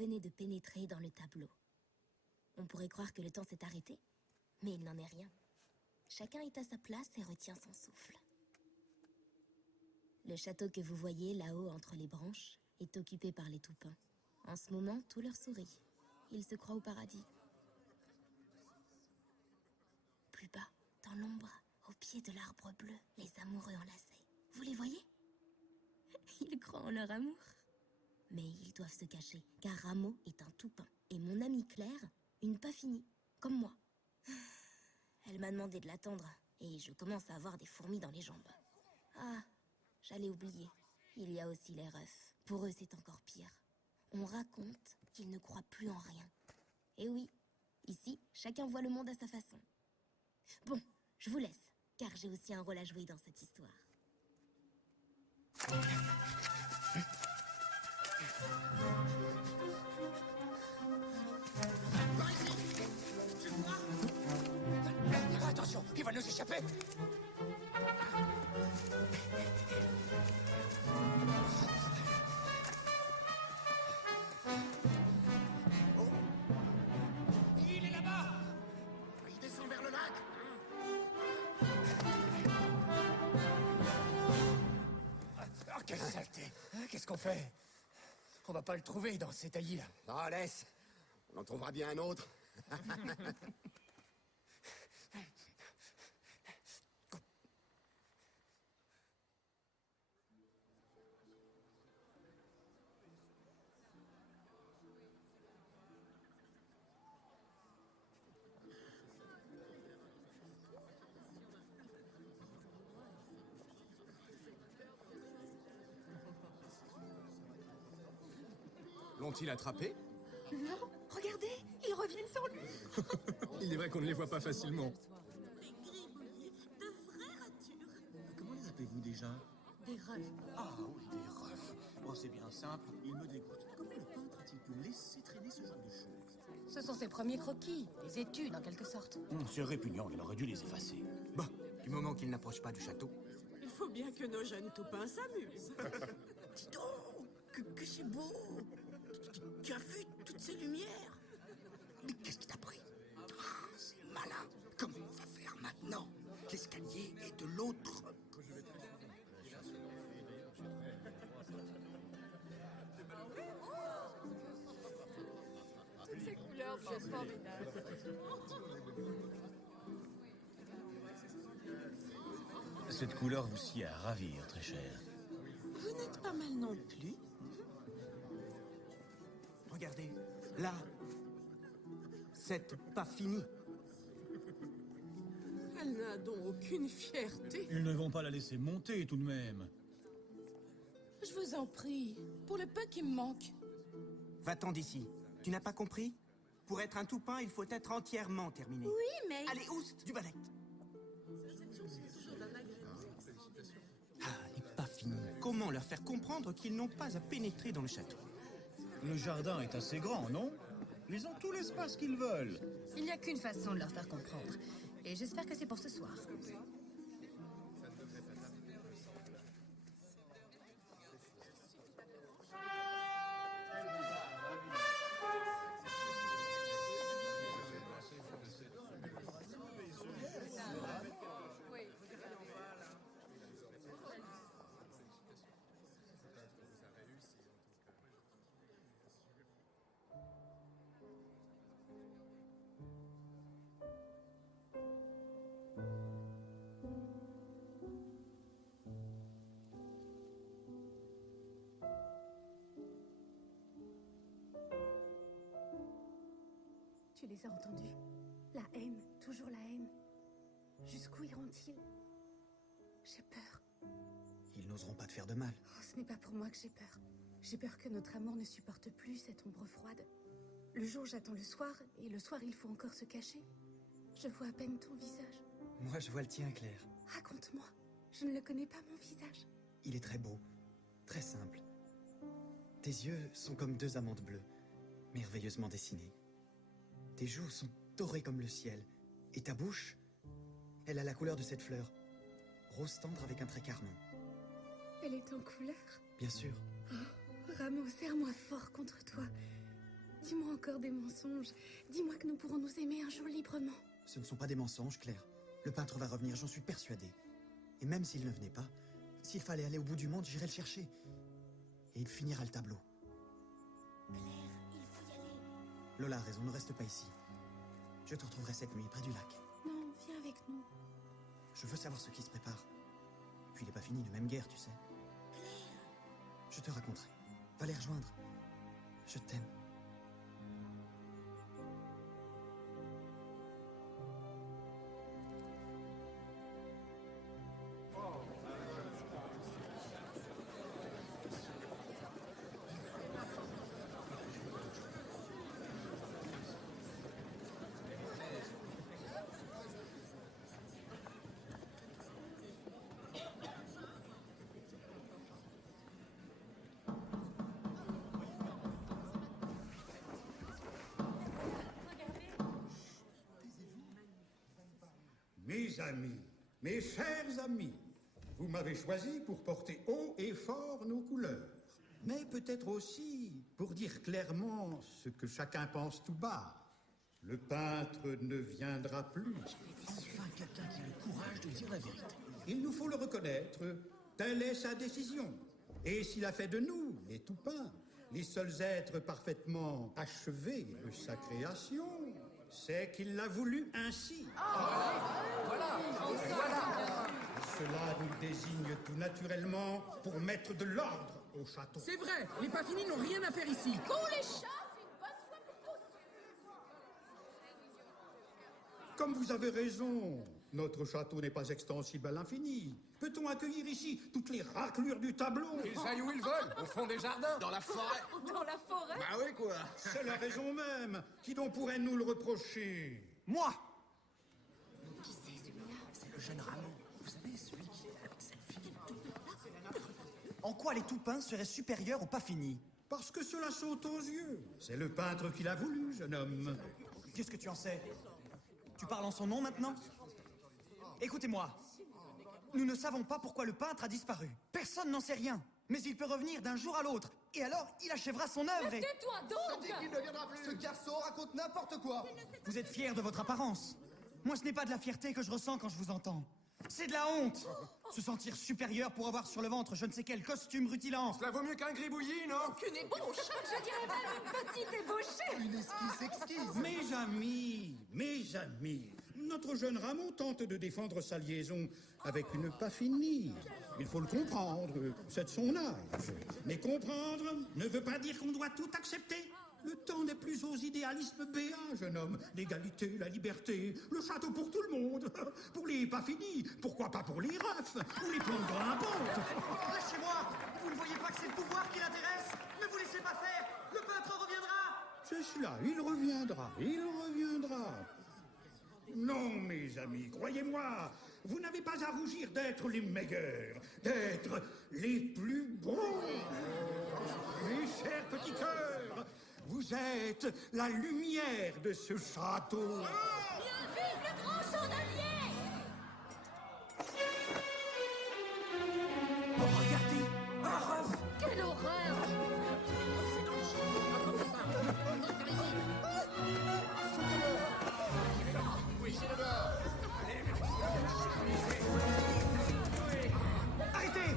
venez de pénétrer dans le tableau. On pourrait croire que le temps s'est arrêté, mais il n'en est rien. Chacun est à sa place et retient son souffle. Le château que vous voyez là-haut entre les branches est occupé par les Toupins. En ce moment, tout leur sourit. Ils se croient au paradis. Plus bas, dans l'ombre, au pied de l'arbre bleu, les amoureux enlacés. Vous les voyez? Ils croient en leur amour. Mais ils doivent se cacher, car Rameau est un Toupin. Et mon amie Claire, une pas finie, comme moi. Elle m'a demandé de l'attendre, et je commence à avoir des fourmis dans les jambes. Ah, j'allais oublier. Il y a aussi les refs. Pour eux, c'est encore pire. On raconte qu'ils ne croient plus en rien. Et oui, ici, chacun voit le monde à sa façon. Bon, je vous laisse, car j'ai aussi un rôle à jouer dans cette histoire. Attention, il va nous échapper. Oh. Il est là-bas. Il descend vers le lac. Oh, quelle saleté. Qu'est-ce qu'on fait? On va pas le trouver dans ces taillis-là. Non, laisse. On en trouvera bien un autre. L'ont-ils attrapé? Non, regardez, ils reviennent sans lui. Il est vrai qu'on ne les voit pas facilement. Des gribouillis, de vraies ratures. Comment les appelez-vous déjà? Des refs. Ah oui, des refs. Oh, c'est bien simple, il me dégoûte. Comment le peintre a-t-il pu laisser traîner ce genre de choses? Ce sont ses premiers croquis, des études en quelque sorte. C'est répugnant, il aurait dû les effacer. Bah, du moment qu'il n'approche pas du château. Il faut bien que nos jeunes Toupins s'amusent. Dis donc, que c'est beau. Tu as vu toutes ces lumières? Mais qu'est-ce qui t'a pris? Ah, c'est malin. Comment on va faire maintenant? L'escalier est de l'autre. Ces couleurs sont formidables. Cette couleur vous sied à ravir, très cher. Vous n'êtes pas mal non plus. Regardez, là. Cette pas finie. Elle n'a donc aucune fierté. Ils ne vont pas la laisser monter tout de même. Je vous en prie, pour le peu qui me manque. Va-t'en d'ici. Tu n'as pas compris? Pour être un Toupin, il faut être entièrement terminé. Oui, mais... Allez, oust, du balai. Ah, les pas finis. Comment leur faire comprendre qu'ils n'ont pas à pénétrer dans le château? Le jardin est assez grand, non? Ils ont tout l'espace qu'ils veulent. Il n'y a qu'une façon de leur faire comprendre. Et j'espère que c'est pour ce soir. Tu les as entendus? La haine, toujours la haine. Jusqu'où iront-ils? J'ai peur. Ils n'oseront pas te faire de mal. Oh, ce n'est pas pour moi que j'ai peur. J'ai peur que notre amour ne supporte plus cette ombre froide. Le jour, j'attends le soir, et le soir, il faut encore se cacher. Je vois à peine ton visage. Moi, je vois le tien, Claire. Raconte-moi. Je ne le connais pas, mon visage. Il est très beau, très simple. Tes yeux sont comme deux amandes bleues, merveilleusement dessinées. Tes joues sont dorées comme le ciel, et ta bouche, elle a la couleur de cette fleur, rose tendre avec un trait carmin. Elle est en couleur. Bien sûr. Oh, Rameau, serre-moi fort contre toi. Dis-moi encore des mensonges. Dis-moi que nous pourrons nous aimer un jour librement. Ce ne sont pas des mensonges, Claire. Le peintre va revenir, j'en suis persuadée. Et même s'il ne venait pas, s'il fallait aller au bout du monde, j'irais le chercher. Et il finira le tableau. Claire, il faut y aller. Lola a raison, ne reste pas ici. Je te retrouverai cette nuit, près du lac. Non, viens avec nous. Je veux savoir ce qui se prépare. Puis il n'est pas fini, de même guerre, tu sais. Claire, Je te raconterai. Va les rejoindre. Je t'aime. Mes amis, mes chers amis, vous m'avez choisi pour porter haut et fort nos couleurs, mais peut-être aussi pour dire clairement ce que chacun pense tout bas. Le peintre ne viendra plus. Enfin, quelqu'un qui a le courage de dire la vérité. Il nous faut le reconnaître, telle est sa décision. Et s'il a fait de nous, les Toupins, les seuls êtres parfaitement achevés de sa création, c'est qu'il l'a voulu ainsi. Cela nous désigne tout naturellement pour mettre de l'ordre au château. C'est vrai, les Paffini n'ont rien à faire ici. Qu'on les chasse une bonne fois pour tous. Comme vous avez raison, notre château n'est pas extensible à l'infini. Peut-on accueillir ici toutes les raclures du tableau? Ils aillent où ils veulent, au fond des jardins. Dans la forêt. Dans la forêt? Bah oui, quoi. C'est la raison même. Qui donc pourrait nous le reprocher? Moi! Qui c'est celui-là? C'est le jeune Ramon. Vous savez, celui qui est avec cette fille. En quoi les Toupins seraient supérieurs aux Paffini? Parce que cela saute aux yeux. C'est le peintre qui l'a voulu, jeune homme. Qu'est-ce que tu en sais? Tu parles en son nom maintenant? Écoutez-moi. Nous ne savons pas pourquoi le peintre a disparu. Personne n'en sait rien. Mais il peut revenir d'un jour à l'autre. Et alors, il achèvera son œuvre et... Tais-toi donc! ne viendra plus. Ce garçon raconte n'importe quoi. Vous êtes fiers de votre apparence. Moi, ce n'est pas de la fierté que je ressens quand je vous entends. C'est de la honte. Se sentir supérieur pour avoir sur le ventre je ne sais quel costume rutilant. Cela vaut mieux qu'un gribouillis, non? Qu'une ébauche! Je dirais même une petite ébauchée! Une esquisse exquise. Mes amis, notre jeune Ramon tente de défendre sa liaison avec une Paffini. Il faut le comprendre, c'est de son âge. Mais comprendre ne veut pas dire qu'on doit tout accepter. Le temps n'est plus aux idéalismes béats, jeune homme. L'égalité, la liberté, le château pour tout le monde. Pour les Paffini, pourquoi pas pour les refs ou les plantes grimpantes. Lâchez-moi. Vous ne voyez pas que c'est le pouvoir qui l'intéresse? Ne vous laissez pas faire. Le peintre reviendra. C'est cela, il reviendra, il reviendra. Non, mes amis, croyez-moi, vous n'avez pas à rougir d'être les meilleurs, d'être les plus bons. Mes chers petits cœurs, vous êtes la lumière de ce château. Bien vive le grand chandelier! Oh, regardez, un ref. Quelle horreur! Arrêtez.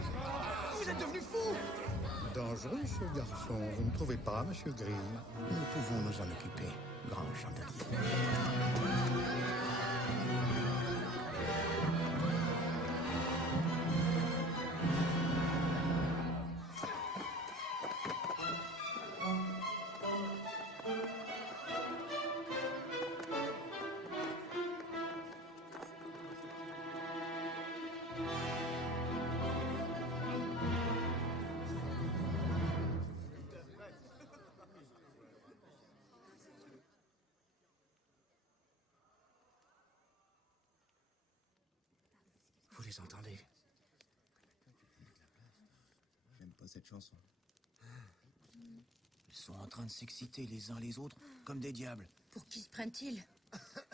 Vous êtes devenu fou. Dangereux, ce garçon, vous ne trouvez pas, monsieur Green? Nous pouvons nous en occuper, grand chandelier. Vous les entendez? J'aime pas cette chanson. Ils sont en train de s'exciter les uns les autres comme des diables. Pour qui se prennent-ils?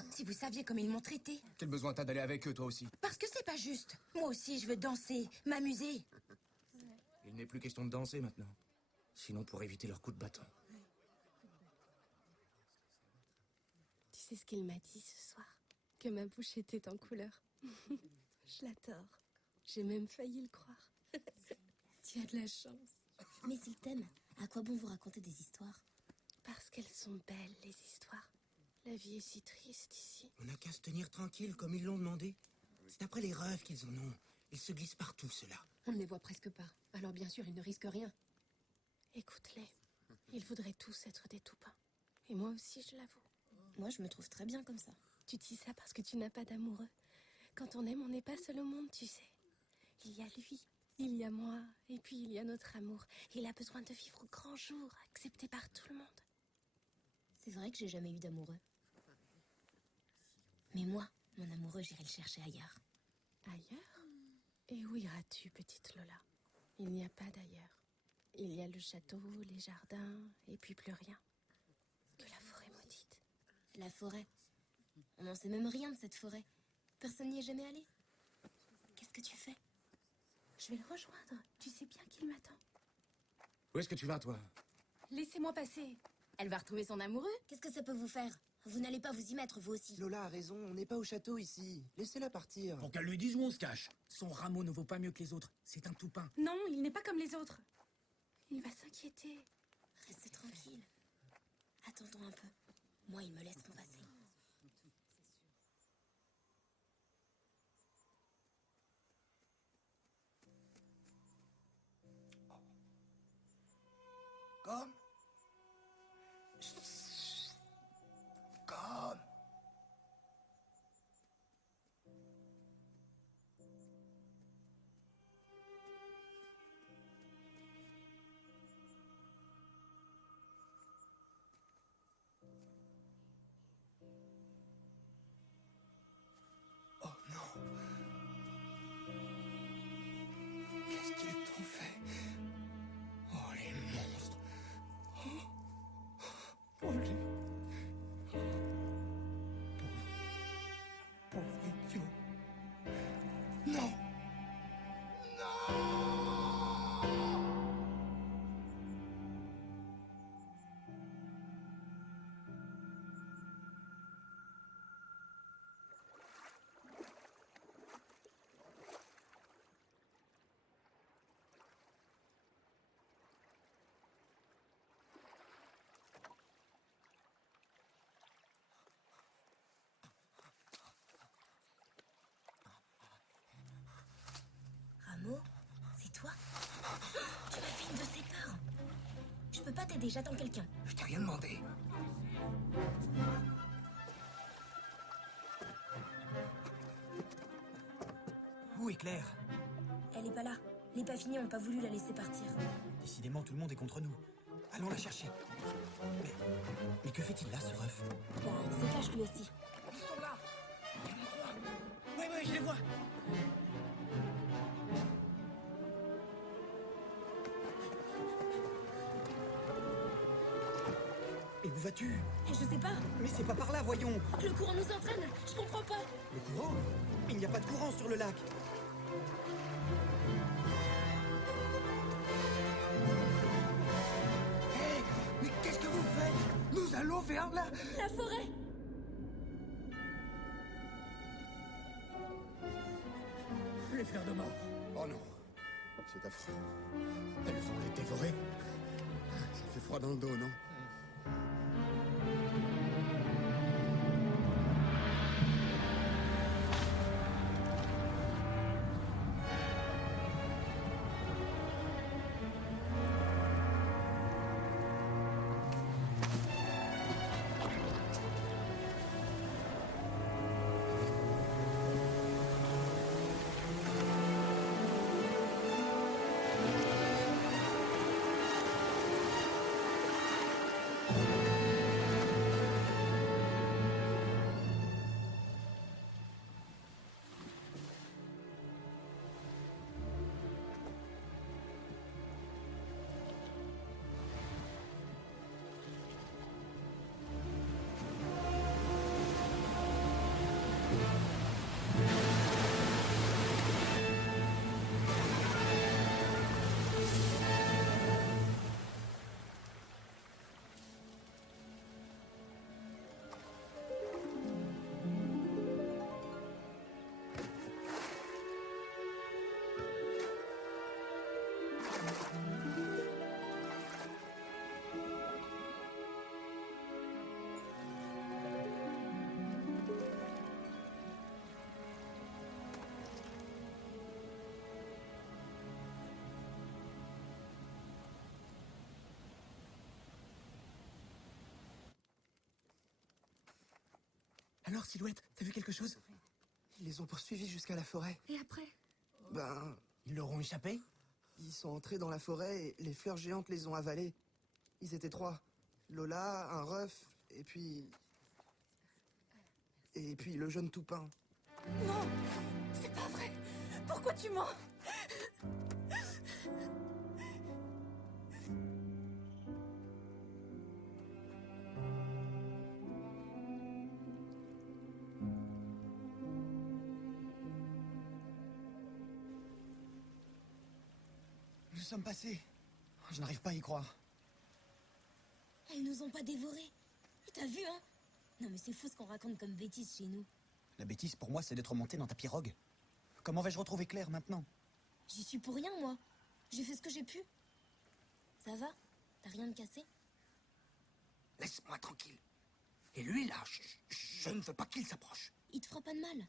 Si vous saviez comme ils m'ont traité. Quel besoin t'as d'aller avec eux, toi aussi? Parce que c'est pas juste. Moi aussi, je veux danser, m'amuser. Il n'est plus question de danser maintenant. Sinon, pour éviter leurs coups de bâton. sais ce qu'il m'a dit ce soir? Que ma bouche était en couleur. Je l'adore. J'ai même failli le croire. Tu as de la chance. Mais s'il t'aime, à quoi bon vous raconter des histoires? Parce qu'elles sont belles, les histoires. La vie est si triste ici. On n'a qu'à se tenir tranquille comme ils l'ont demandé. C'est après les rêves qu'ils en ont. Ils se glissent partout, ceux-là. On ne les voit presque pas. Alors bien sûr, ils ne risquent rien. Écoute-les. Ils voudraient tous être des toupins. Et moi aussi, je l'avoue. Moi, je me trouve très bien comme ça. Tu dis ça parce que tu n'as pas d'amoureux. Quand on aime, on n'est pas seul au monde, tu sais. Il y a lui, il y a moi, et puis il y a notre amour. Il a besoin de vivre au grand jour, accepté par tout le monde. C'est vrai que j'ai jamais eu d'amoureux. Mais moi, mon amoureux, j'irai le chercher ailleurs. Ailleurs? Et où iras-tu, petite Lola? Il n'y a pas d'ailleurs. Il y a le château, les jardins, et puis plus rien. Que la forêt maudite. La forêt. On n'en sait même rien de cette forêt. Personne n'y est jamais allé. Qu'est-ce que tu fais? Je vais le rejoindre. Tu sais bien qu'il m'attend. Où est-ce que tu vas, toi? Laissez-moi passer. Elle va retrouver son amoureux? Qu'est-ce que ça peut vous faire? Vous n'allez pas vous y mettre, vous aussi. Lola a raison, on n'est pas au château ici. Laissez-la partir. Pour qu'elle lui dise où on se cache. Son rameau ne vaut pas mieux que les autres. C'est un toupin. Non, il n'est pas comme les autres. Il va s'inquiéter. Reste tranquille. Attendons un peu. Moi, ils me laisseront passer. Comme. Comme. Oh non. Qu'est-ce qu'ils t'ont fait? Oh les monstres. Oh les... Pauvre idiot. Non. Non. Rameau, c'est toi? Tu m'as fait une de ces peurs. Je peux pas t'aider, j'attends quelqu'un. Je t'ai rien demandé. Où est Claire? Elle est pas là. Les Paffini ont pas voulu la laisser partir. Décidément, tout le monde est contre nous. Allons la chercher. Mais que fait-il là, ce ref? Bah, il se cache lui aussi. Ils sont là. Oui, je les vois. Et où vas-tu? Je sais pas. Mais c'est pas par là, voyons. Le courant nous entraîne. Je comprends pas. Le courant? Il n'y a pas de courant sur le lac. Hé, mais qu'est-ce que vous faites? Nous allons vers là. La forêt. Les fleurs de mort. Oh non, c'est affreux. Elles vont les dévorer. Ça fait froid dans le dos, non? Rameau, Alors, Silhouette, t'as vu quelque chose? Ils les ont poursuivis jusqu'à la forêt. Et après? Ben, Ils leur ont échappé? ils sont entrés dans la forêt et les fleurs géantes les ont avalés. Ils étaient 3. Lola, un ref, et puis... Et puis le jeune Toupin. Non! C'est pas vrai! Pourquoi tu mens? Nous sommes passés. Je n'arrive pas à y croire. Elles nous ont pas dévorés. T'as vu, hein? Non mais c'est fou ce qu'on raconte comme bêtises chez nous. La bêtise pour moi, c'est d'être monté dans ta pirogue. Comment vais-je retrouver Claire maintenant? J'y suis pour rien, moi. J'ai fait ce que j'ai pu. Ça va? T'as rien de cassé? Laisse-moi tranquille. Et lui, là, je ne veux pas qu'il s'approche. Il te fera pas de mal.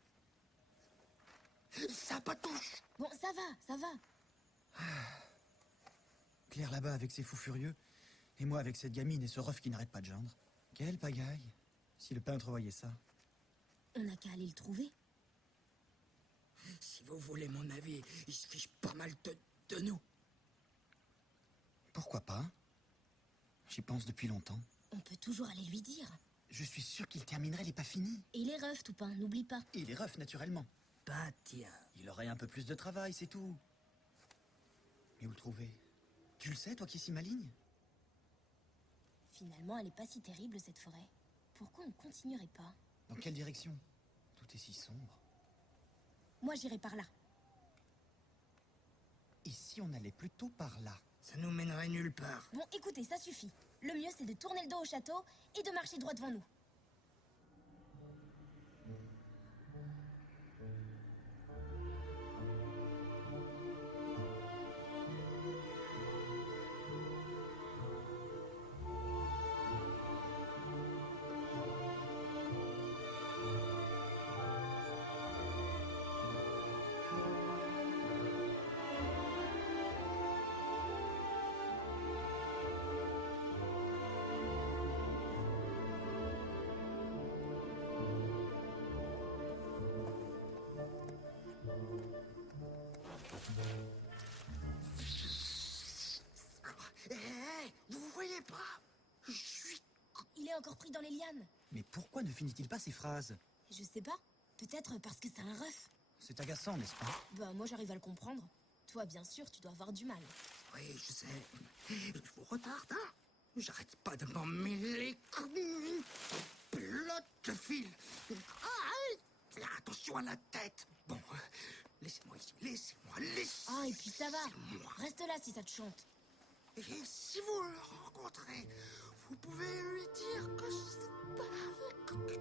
Ça patouche. Bon, ça va, ça va. Claire là-bas avec ses fous furieux, et moi avec cette gamine et ce ref qui n'arrête pas de geindre. Quelle pagaille. Si le peintre voyait ça. On n'a qu'à aller le trouver. Si vous voulez mon avis, il se fiche pas mal de nous. Pourquoi pas? J'y pense depuis longtemps. On peut toujours aller lui dire. Je suis sûr qu'il terminerait les pas finis. Et les refs, Toupin, n'oublie pas. Et les refs, naturellement. Bah tiens. Il aurait un peu plus de travail, c'est tout. Mais où le trouver? Tu le sais, toi qui es si maligne? Finalement, elle est pas si terrible, cette forêt. Pourquoi on continuerait pas? Dans quelle direction? Tout est si sombre. Moi, j'irai par là. Et si on allait plutôt par là? Ça nous mènerait nulle part. Bon, écoutez, ça suffit. Le mieux, c'est de tourner le dos au château et de marcher droit devant nous. Vous voyez pas? Je suis... Il est encore pris dans les lianes. Mais pourquoi ne finit-il pas ses phrases? Je sais pas. Peut-être parce que c'est un ref. C'est agaçant, n'est-ce pas? Bah, moi, j'arrive à le comprendre. Toi, bien sûr, tu dois avoir du mal. Oui, je sais. Je vous retarde, hein? J'arrête pas de m'en mêler comme une pelote de fil. Ah, attention à la tête. Bon, laissez-moi ici, laissez-moi. Ah, et puis ça va. Reste là si ça te chante. Et si vous le rencontrez, vous pouvez lui dire que c'est pas avec...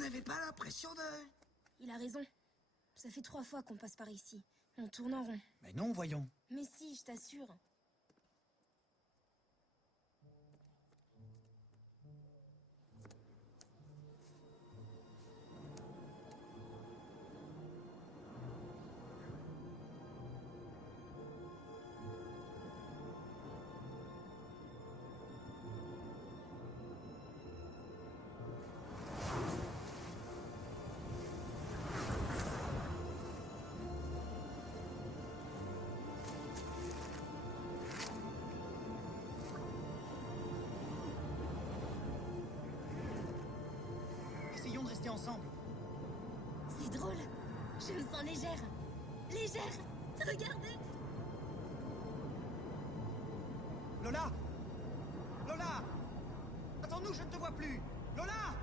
n'avez pas l'impression de... Il a raison. Ça fait 3 fois qu'on passe par ici. On tourne en rond. Mais non, voyons. Mais si, je t'assure. Essayons de rester ensemble. C'est drôle. Je me sens légère. Légère. Regardez. Lola! Lola! Attends-nous, je ne te vois plus! Lola!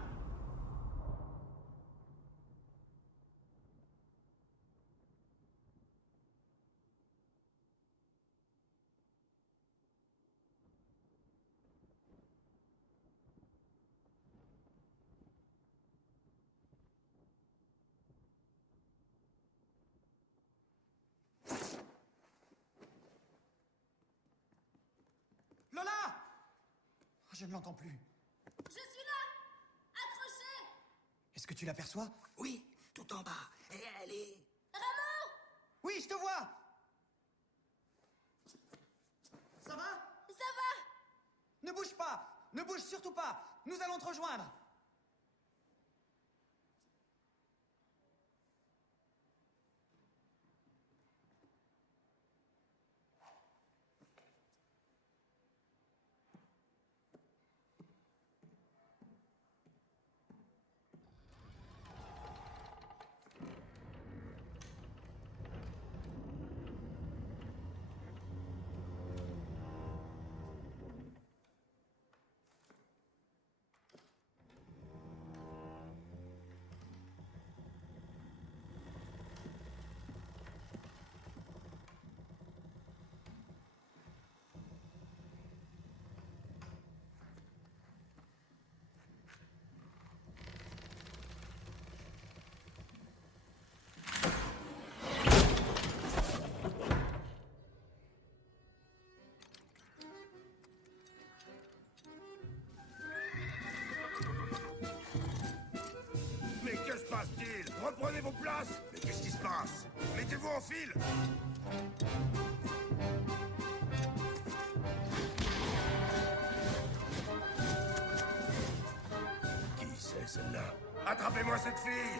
Lola! Oh, je ne l'entends plus. Je suis là. Accrochez. Est-ce que tu l'aperçois? Oui, tout en bas. Et elle est... Rameau! Oui, je te vois! Ça va? Ça va? Ne bouge pas! Ne bouge surtout pas! Nous allons te rejoindre! Mais que se passe-t-il? Reprenez vos places! Mais qu'est-ce qui se passe? Mettez-vous en file! Qui c'est celle-là? Attrapez-moi cette fille!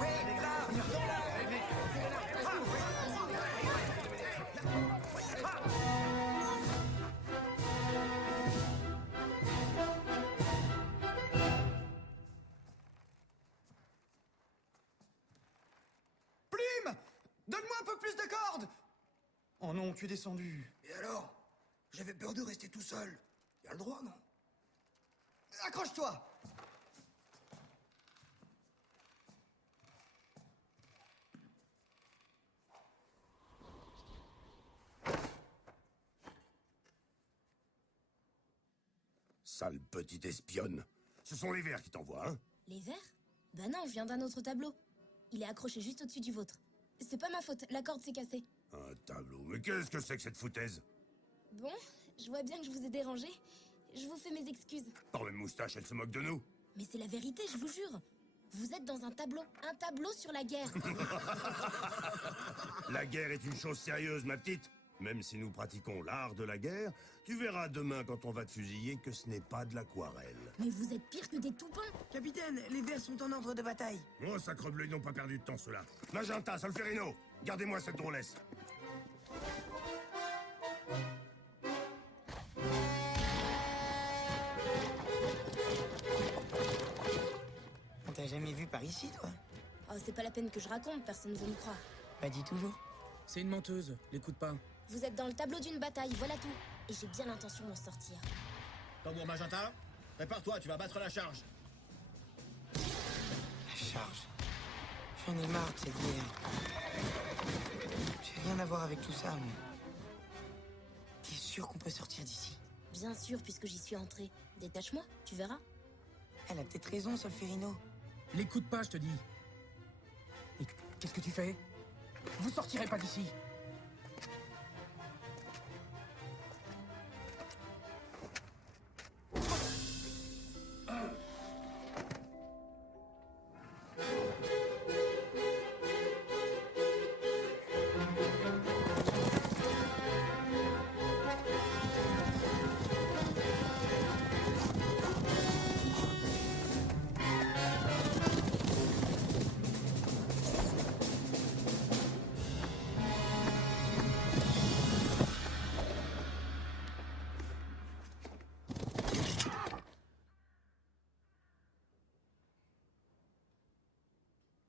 Oui, elle est là. Plume! Donne-moi un peu plus de cordes! Oh non, tu es descendu. Et alors? J'avais peur de rester tout seul. Y a le droit, non? Accroche-toi! Sale petite espionne. Ce sont les vers qui t'envoient, hein? Les verres? Bah non, je viens d'un autre tableau. Il est accroché juste au-dessus du vôtre. C'est pas ma faute, la corde s'est cassée. Un tableau. Mais qu'est-ce que c'est que cette foutaise? Bon, je vois bien que je vous ai dérangé. Je vous fais mes excuses. Par même moustache, elle se moque de nous. Mais c'est la vérité, je vous jure. Vous êtes dans un tableau sur la guerre. La guerre est une chose sérieuse, ma petite. Même si nous pratiquons l'art de la guerre, tu verras demain quand on va te fusiller que ce n'est pas de l'aquarelle. Mais vous êtes pire que des toupins. Capitaine, les vers sont en ordre de bataille. Oh, sacrebleu, ils n'ont pas perdu de temps, ceux-là. Magenta, Solferino, gardez-moi cette drôlesse. On t'a jamais vu par ici, toi? Oh, c'est pas la peine que je raconte, personne ne veut me croire. Pas dit toujours. C'est une menteuse, l'écoute pas. Vous êtes dans le tableau d'une bataille, voilà tout. Et j'ai bien l'intention d'en sortir. Tambour Magenta, prépare-toi, tu vas battre la charge. La charge. J'en ai marre de cette guerre. J'ai rien à voir avec tout ça, mais... T'es sûr qu'on peut sortir d'ici? Bien sûr, puisque j'y suis entrée. Détache-moi, tu verras. Elle a peut-être raison, Solferino. L'écoute pas, je te dis. Et qu'est-ce que tu fais? Vous sortirez pas d'ici.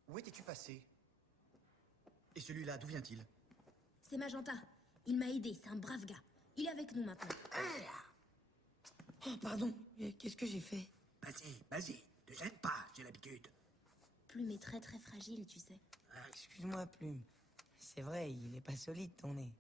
Où étais-tu passé? Et celui-là, d'où vient-il? C'est Magenta. Il m'a aidé, c'est un brave gars. Il est avec nous maintenant. Oh, pardon. Qu'est-ce que j'ai fait? Vas-y. Te gêne pas, j'ai l'habitude. Plume est très très fragile, tu sais. Ah, excuse-moi, Plume. C'est vrai, il est pas solide, ton nez.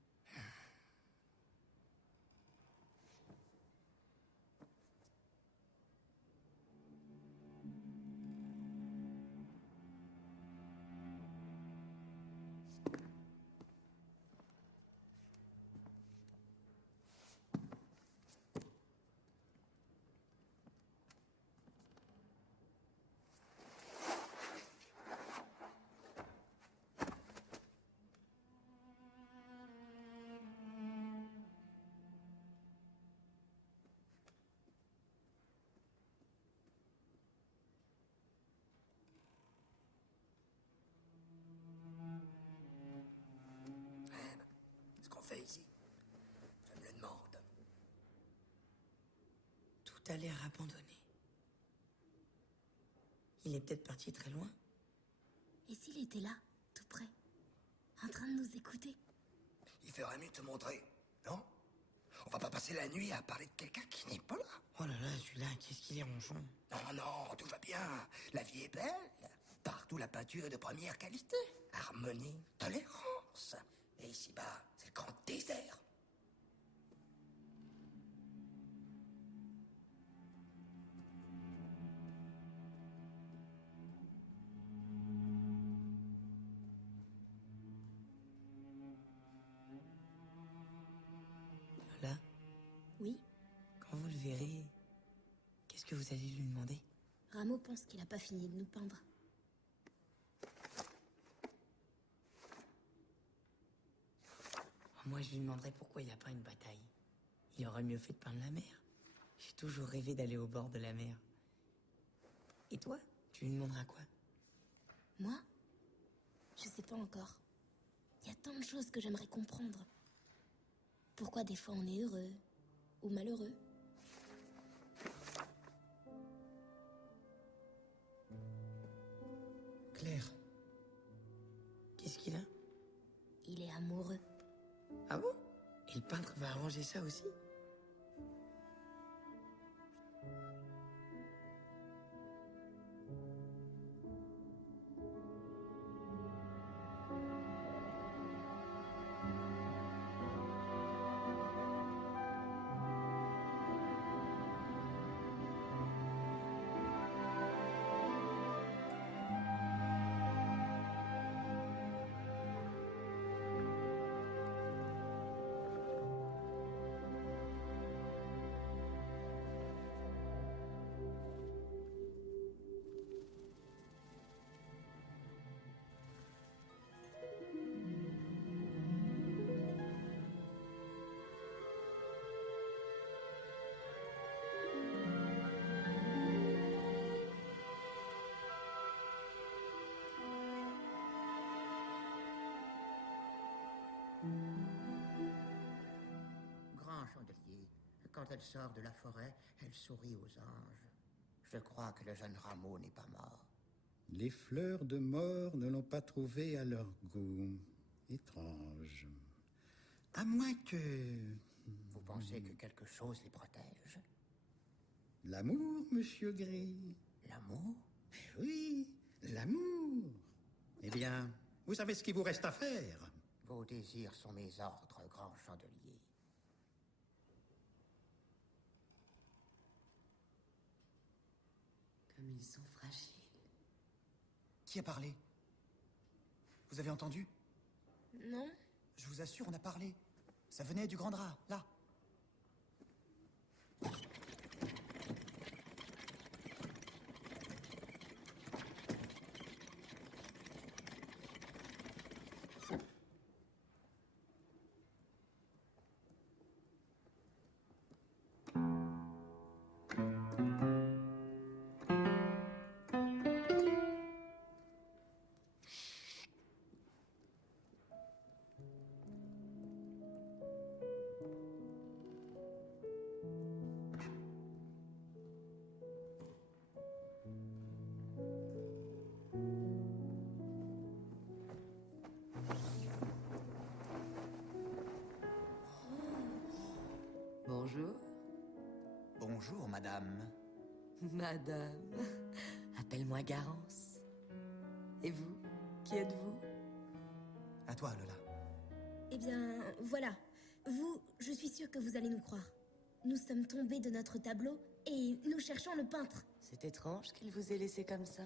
Qu'est-ce qu'on fait ici? Je me le demande. Tout a l'air abandonné. Il est peut-être parti très loin. Et s'il était là, tout près, en train de nous écouter? Il ferait mieux de se montrer, non? On va pas passer la nuit à parler de quelqu'un qui n'est pas là. Oh là là, celui-là, qu'est-ce qu'il est ronchon. Non, tout va bien. La vie est belle. Partout, la peinture est de première qualité. Harmonie, tolérance. Et ici-bas, c'est le grand désert. Lola, Oui, quand vous le verrez, qu'est-ce que vous allez lui demander? Rameau pense qu'il a pas fini de nous peindre. Moi, je lui demanderai pourquoi il n'y a pas une bataille. Il aurait mieux fait de peindre la mer. J'ai toujours rêvé d'aller au bord de la mer. Et toi, tu lui demanderas quoi? Moi? Je sais pas encore. Il y a tant de choses que j'aimerais comprendre. Pourquoi des fois on est heureux ou malheureux? Claire. Qu'est-ce qu'il a? Il est amoureux. Ah bon? Et le peintre va arranger ça aussi? Grand chandelier, quand elle sort de la forêt, elle sourit aux anges. Je crois que le jeune Rameau n'est pas mort. Les fleurs de mort ne l'ont pas trouvé à leur goût. Étrange. À moins que... Vous pensez que quelque chose les protège? L'amour, monsieur Gris. L'amour? Oui, l'amour. Eh bien, vous savez ce qu'il vous reste à faire. Vos désirs sont mes ordres, grand chandelier. Que Comme ils sont fragiles. Qui a parlé? Vous avez entendu? Non? Je vous assure, on a parlé. Ça venait du grand drap, là. Bonjour. Bonjour, madame. Madame. Appelle-moi Garance. Et vous? Qui êtes-vous? À toi, Lola. Eh bien, voilà. Vous, je suis sûre que vous allez nous croire. Nous sommes tombés de notre tableau et nous cherchons le peintre. C'est étrange qu'il vous ait laissé comme ça.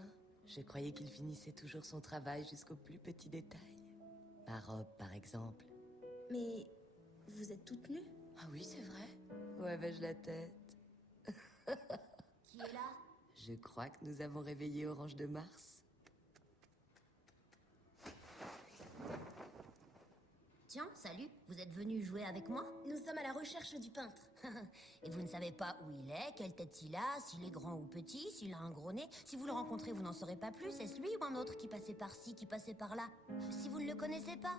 Je croyais qu'il finissait toujours son travail jusqu'au plus petit détail. Ma robe, par exemple. Mais vous êtes toutes nues? Ah oui, c'est vrai. Où avais-je la tête? Qui est là? Je crois que nous avons réveillé Orange de Mars. Tiens, salut, vous êtes venu jouer avec moi? Nous sommes à la recherche du peintre. Et vous ne savez pas où il est, quelle tête il a, s'il est grand ou petit, s'il a un gros nez. Si vous le rencontrez, vous n'en saurez pas plus. Est-ce lui ou un autre qui passait par-ci, qui passait par-là? Si vous ne le connaissez pas?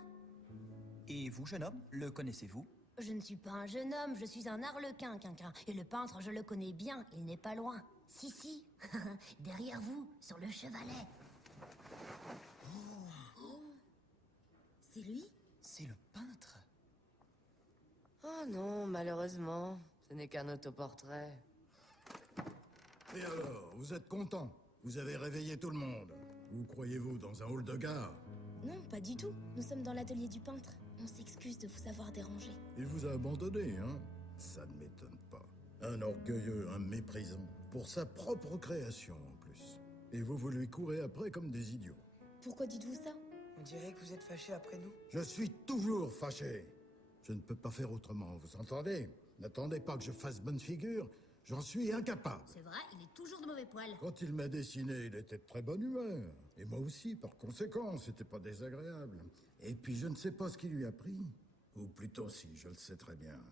Et vous, jeune homme, le connaissez-vous? Je ne suis pas un jeune homme, je suis un arlequin, quinquin. Et le peintre, je le connais bien, il n'est pas loin. Si, derrière vous, sur le chevalet. C'est lui? C'est le peintre. Oh non, malheureusement, ce n'est qu'un autoportrait. Et alors, vous êtes content? Vous avez réveillé tout le monde. Où croyez-vous, dans un hall de gare? Non, pas du tout. Nous sommes dans l'atelier du peintre. On s'excuse de vous avoir dérangé. Il vous a abandonné, hein? Ça ne m'étonne pas. Un orgueilleux, un méprisant. Pour sa propre création, en plus. Et vous lui courez après comme des idiots. Pourquoi dites-vous ça? On dirait que vous êtes fâché après nous. Je suis toujours fâché. Je ne peux pas faire autrement, vous entendez? N'attendez pas que je fasse bonne figure. J'en suis incapable. C'est vrai, il est toujours de mauvais poil. Quand il m'a dessiné, il était de très bonne humeur. Et moi aussi, par conséquent, c'était pas désagréable. Et puis, je ne sais pas ce qui lui a pris. Ou plutôt, si, je le sais très bien.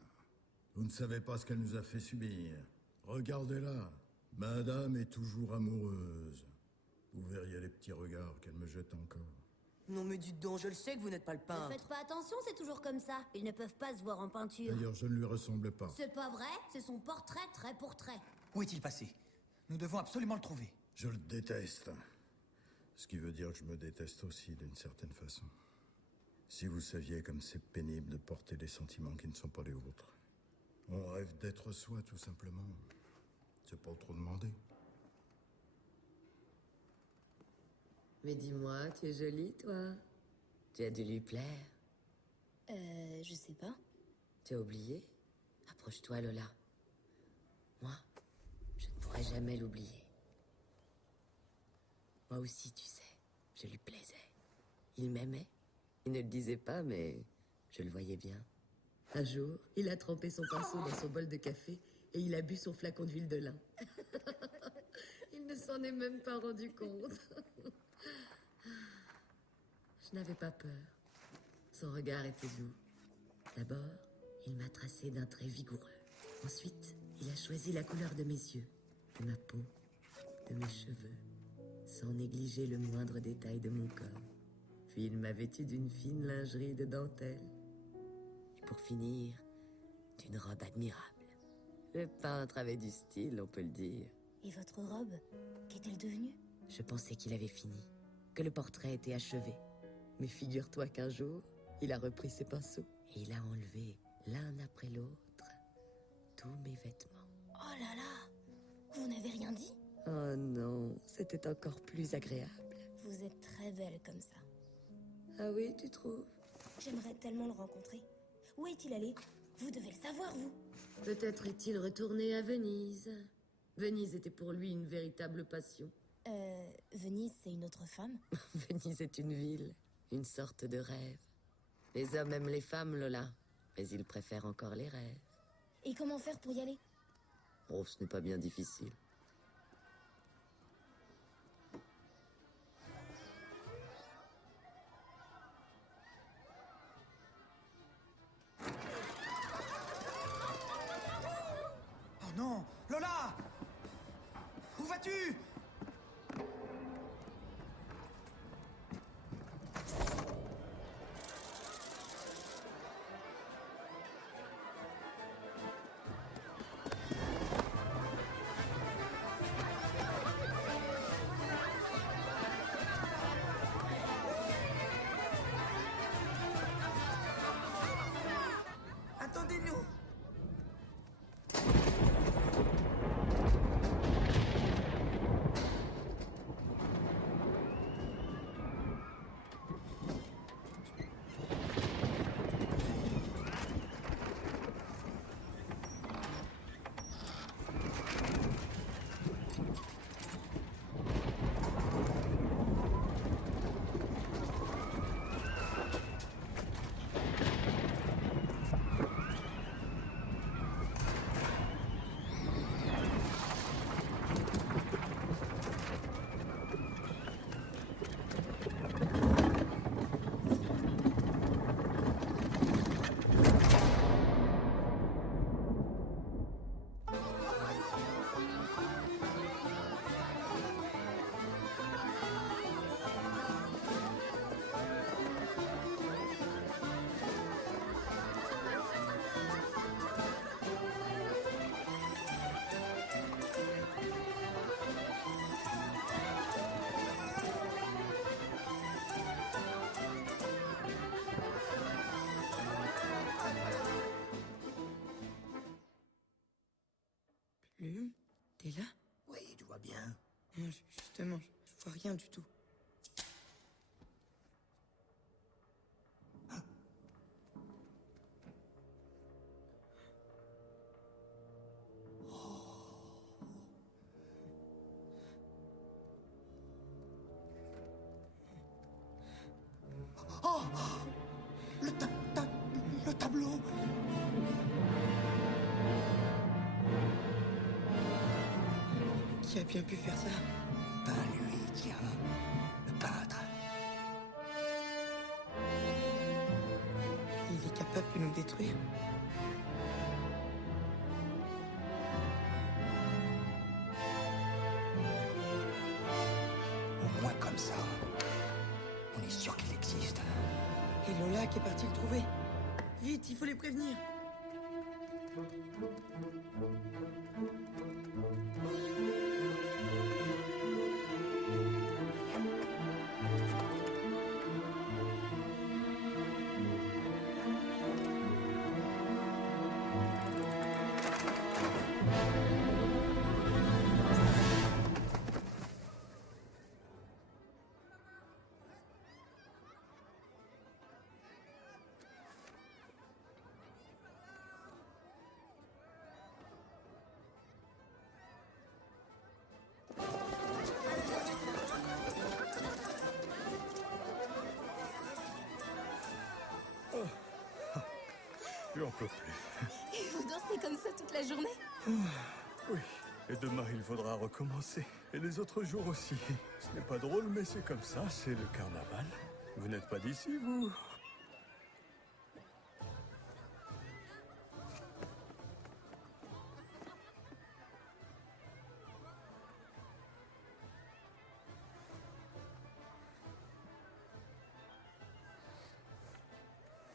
Vous ne savez pas ce qu'elle nous a fait subir. Regardez-la. Madame est toujours amoureuse. Vous verriez les petits regards qu'elle me jette encore. Non mais dites donc, je le sais que vous n'êtes pas le Ne peintre. faites pas attention, c'est toujours comme ça. Ils ne peuvent pas se voir en peinture. D'ailleurs, je ne lui ressemble pas. C'est pas vrai, c'est son portrait trait pour trait. Où est-il passé? Nous devons absolument le trouver. Je le déteste. Ce qui veut dire que je me déteste aussi, d'une certaine façon. Si vous saviez comme c'est pénible de porter des sentiments qui ne sont pas les vôtres. On rêve d'être soi, tout simplement. C'est pas trop demandé. Mais dis-moi, tu es jolie, toi. Tu as dû lui plaire. Je sais pas. Tu as oublié? Approche-toi, Lola. Moi, je ne pourrai jamais l'oublier. Moi aussi, tu sais, je lui plaisais. Il m'aimait. Il ne le disait pas, mais je le voyais bien. Un jour, il a trempé son pinceau dans son bol de café et il a bu son flacon d'huile de lin. Il ne s'en est même pas rendu compte. Je n'avais pas peur. Son regard était doux. D'abord, il m'a tracé d'un trait vigoureux. Ensuite, il a choisi la couleur de mes yeux, de ma peau, de mes cheveux, sans négliger le moindre détail de mon corps. Puis il m'a vêtu d'une fine lingerie de dentelle. Et pour finir, d'une robe admirable. Le peintre avait du style, on peut le dire. Et votre robe, qu'est-elle devenue? Je pensais qu'il avait fini, que le portrait était achevé. Mais figure-toi qu'un jour, il a repris ses pinceaux et il a enlevé, l'un après l'autre, tous mes vêtements. Oh là là! Vous n'avez rien dit? Oh non, c'était encore plus agréable. Vous êtes très belle comme ça. Ah oui, tu trouves? J'aimerais tellement le rencontrer. Où est-il allé? Vous devez le savoir, vous. Peut-être est-il retourné à Venise. Venise était pour lui une véritable passion. Venise, c'est une autre femme? Venise est une ville, une sorte de rêve. Les hommes aiment les femmes, Lola, mais ils préfèrent encore les rêves. Et comment faire pour y aller? Oh, ce n'est pas bien difficile. Oh non! Lola! Où vas-tu? Attendez-nous! Plume, t'es là? Oui, tu vois bien. Non, justement, je vois rien du tout. Oh! Le tableau! Qui a bien pu faire ça? Ben lui, tiens. Le peintre. Il est capable de nous détruire? Au moins comme ça, on est sûr qu'il existe. Et Lola qui est partie le trouver. Vite, il faut les prévenir. J'en peux plus. Et vous dansez comme ça toute la journée? Oui, et demain il faudra recommencer. Et les autres jours aussi. Ce n'est pas drôle, mais c'est comme ça, c'est le carnaval. Vous n'êtes pas d'ici, vous?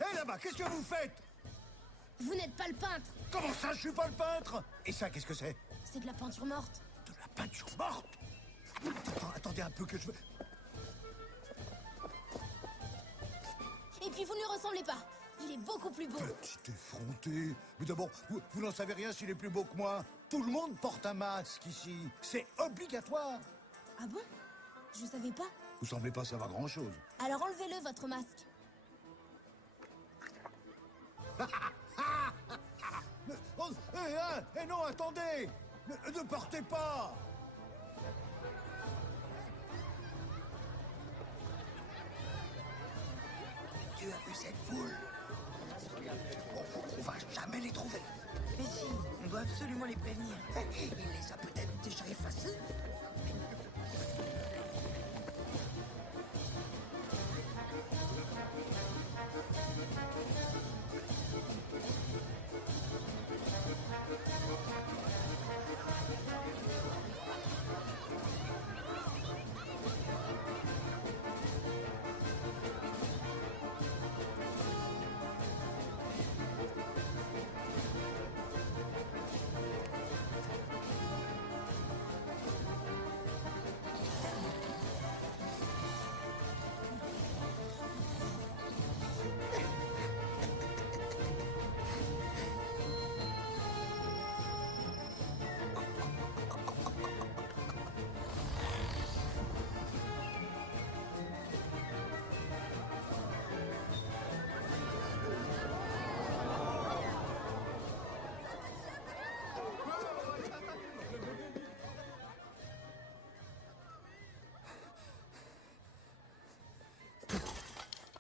Hé là-bas, qu'est-ce que vous faites? Vous n'êtes pas le peintre! Comment ça, je suis pas le peintre? Et ça, qu'est-ce que c'est? C'est de la peinture morte. De la peinture morte? Attendez un peu que je veux... Et puis vous ne lui ressemblez pas. Il est beaucoup plus beau. Petit effronté. Mais d'abord, vous n'en savez rien s'il est plus beau que moi. Tout le monde porte un masque ici. C'est obligatoire. Ah bon? Je savais pas. Vous semblez pas savoir grand-chose. Alors enlevez-le, votre masque. Oh, non, attendez. Ne partez pas! Tu as vu cette foule? On va jamais les trouver. Mais si, on doit absolument les prévenir. Il les a peut-être déjà effacés.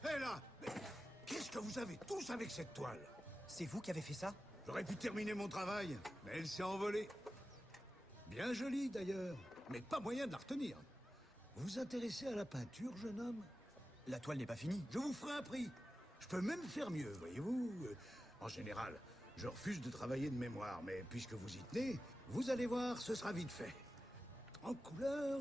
Hé là! Qu'est-ce que vous avez tous avec cette toile? C'est vous qui avez fait ça? J'aurais pu terminer mon travail, mais elle s'est envolée. Bien jolie d'ailleurs, mais pas moyen de la retenir. Vous vous intéressez à la peinture, jeune homme? La toile n'est pas finie. Je vous ferai un prix. Je peux même faire mieux, voyez-vous. En général, je refuse de travailler de mémoire, mais puisque vous y tenez, vous allez voir, ce sera vite fait. En couleur,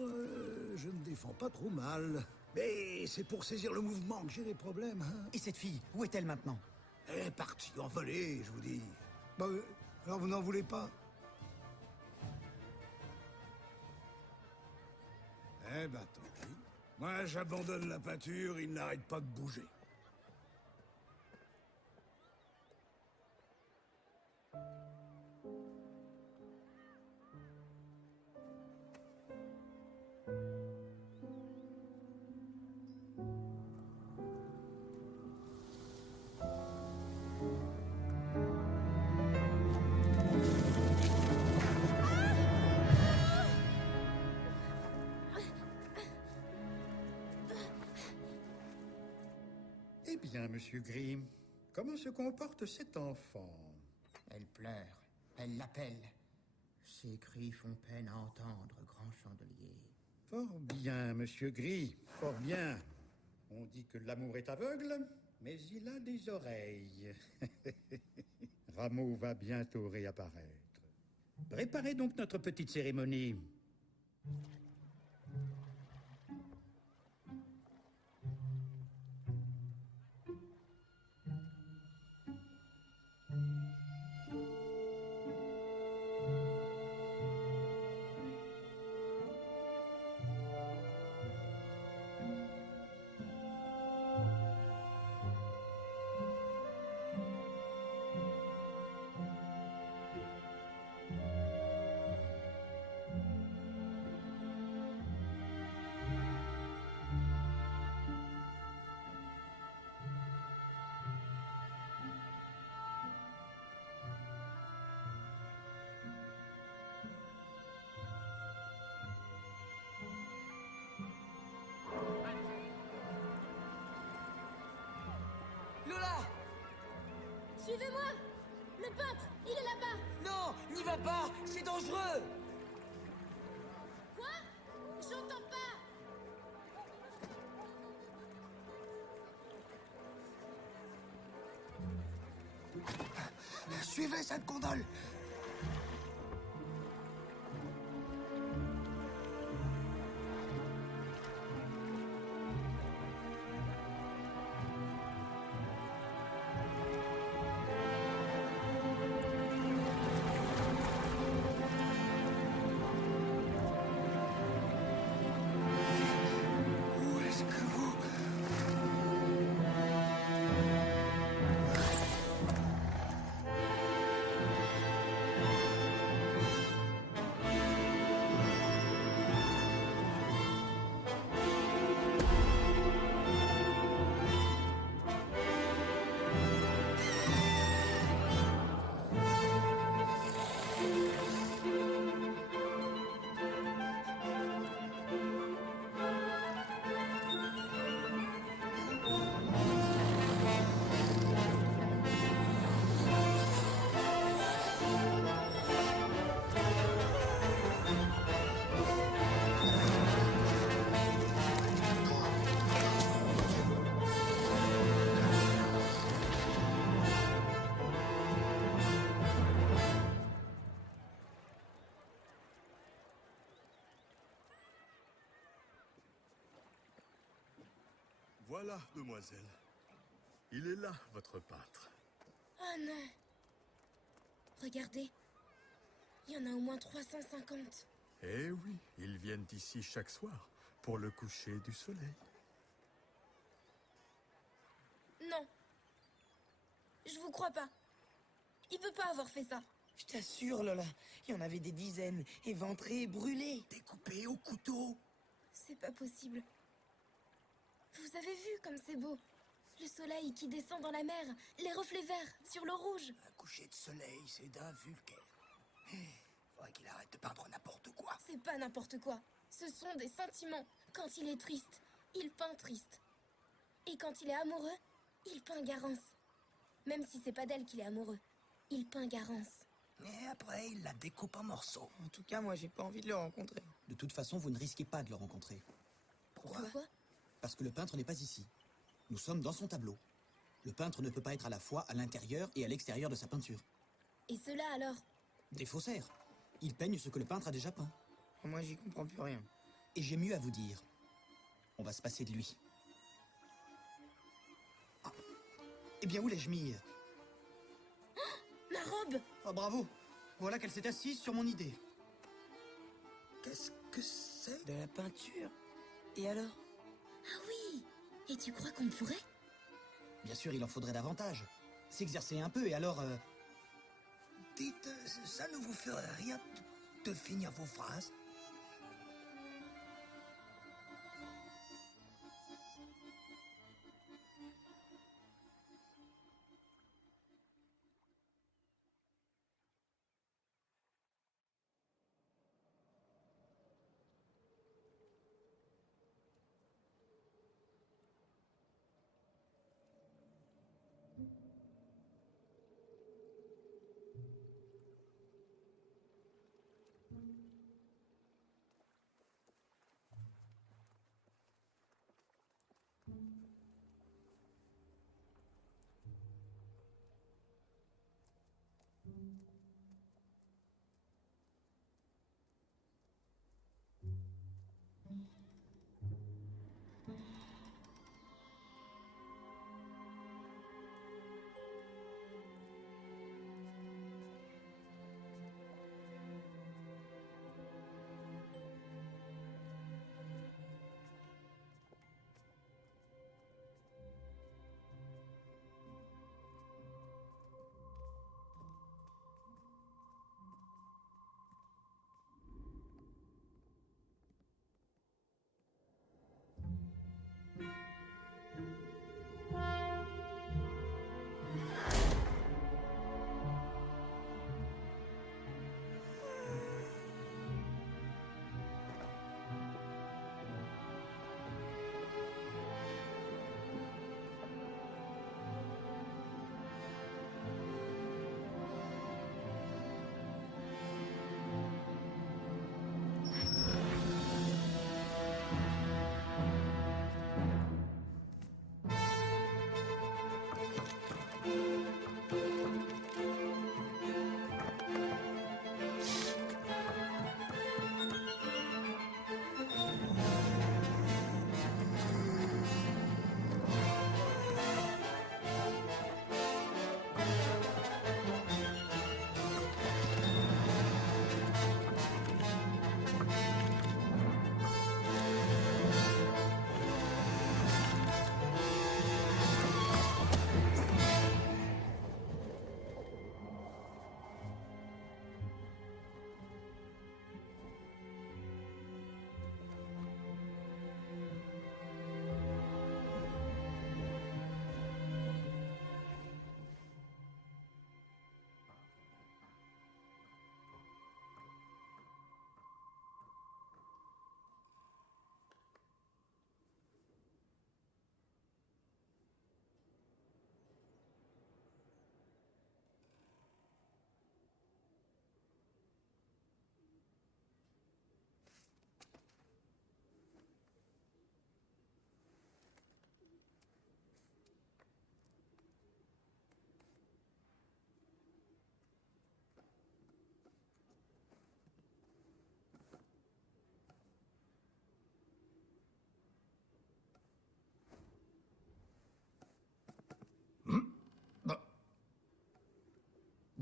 je me défends pas trop mal. Mais c'est pour saisir le mouvement que j'ai des problèmes. Hein. Et cette fille, où est-elle maintenant? Elle est partie envolée, je vous dis. Bon, alors vous n'en voulez pas? Eh ben, tant pis. Moi, j'abandonne la peinture, il n'arrête pas de bouger. Eh bien, monsieur Grimm, comment se comporte cet enfant? Elle pleure. Elle l'appelle. Ses cris font peine à entendre, grand chandelier. Fort bien, monsieur Gris, fort bien. On dit que l'amour est aveugle, mais il a des oreilles. Rameau va bientôt réapparaître. Préparez donc notre petite cérémonie. Lola! Suivez-moi! Le peintre, il est là-bas! Non, n'y va pas! C'est dangereux! Quoi? J'entends pas! Suivez cette gondole! Où est-ce que vous... Voilà, demoiselle. Il est là, votre peintre. Oh non. Regardez. Il y en a au moins 350. Eh oui, ils viennent ici chaque soir pour le coucher du soleil. Non. Je vous crois pas. Il peut pas avoir fait ça. Je t'assure, Lola, il y en avait des dizaines, éventrés, brûlés. Découpés au couteau. C'est pas possible. Vous avez vu comme c'est beau? Le soleil qui descend dans la mer, les reflets verts sur l'eau rouge. Un coucher de soleil, c'est d'un vulgaire. Faudrait qu'il arrête de peindre n'importe quoi. C'est pas n'importe quoi. Ce sont des sentiments. Quand il est triste, il peint triste. Et quand il est amoureux, il peint Garance. Même si c'est pas d'elle qu'il est amoureux, il peint Garance. Et après, il la découpe en morceaux. En tout cas, moi, j'ai pas envie de le rencontrer. De toute façon, vous ne risquez pas de le rencontrer. Pourquoi? Parce que le peintre n'est pas ici. Nous sommes dans son tableau. Le peintre ne peut pas être à la fois à l'intérieur et à l'extérieur de sa peinture. Et cela alors? Des faussaires. Ils peignent ce que le peintre a déjà peint. Moi, j'y comprends plus rien. Et j'ai mieux à vous dire. On va se passer de lui. Ah. Eh bien, où l'ai-je mis? Ma robe! Oh, bravo! Voilà qu'elle s'est assise sur mon idée. Qu'est-ce que c'est? De la peinture. Et alors? Ah oui! Et tu crois qu'on pourrait? Bien sûr, il en faudrait davantage. S'exercer un peu et alors... Dites, ça ne vous ferait rien de finir vos phrases?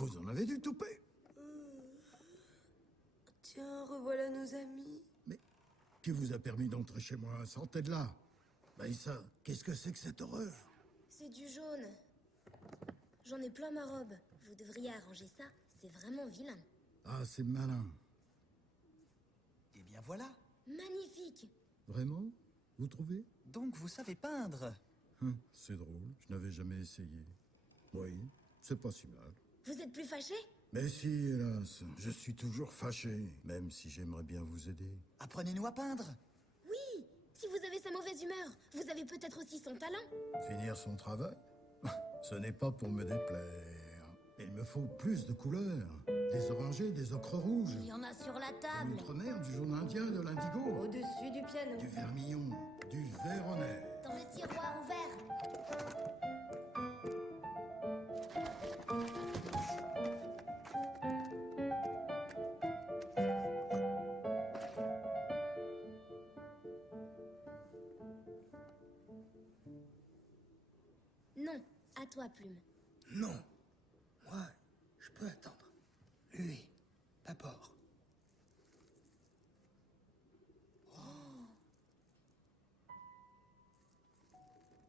Vous en avez du toupet. Tiens, revoilà nos amis. Qui vous a permis d'entrer chez moi? Sortez de là. Maïssa, qu'est-ce que c'est que cette horreur? C'est du jaune. J'en ai plein ma robe. Vous devriez arranger ça. C'est vraiment vilain. Ah, c'est malin. Eh bien voilà. Magnifique. Vraiment? Vous trouvez? Donc vous savez peindre. C'est drôle, je n'avais jamais essayé. Oui, c'est pas si mal. Vous êtes plus fâché? Mais si, hélas, je suis toujours fâché, même si j'aimerais bien vous aider. Apprenez-nous à peindre. Oui. Si vous avez sa mauvaise humeur, vous avez peut-être aussi son talent. Finir son travail? Ce n'est pas pour me déplaire. Il me faut plus de couleurs. Des orangés, des ocres rouges. Il y en a sur la De table. l'outre-mer, du jaune indien, de l'indigo. Au-dessus du piano. Du vermillon, du vert honnête. Dans le tiroir ouvert. Non, à toi, Plume. Non. Moi, je peux attendre. Lui, d'abord.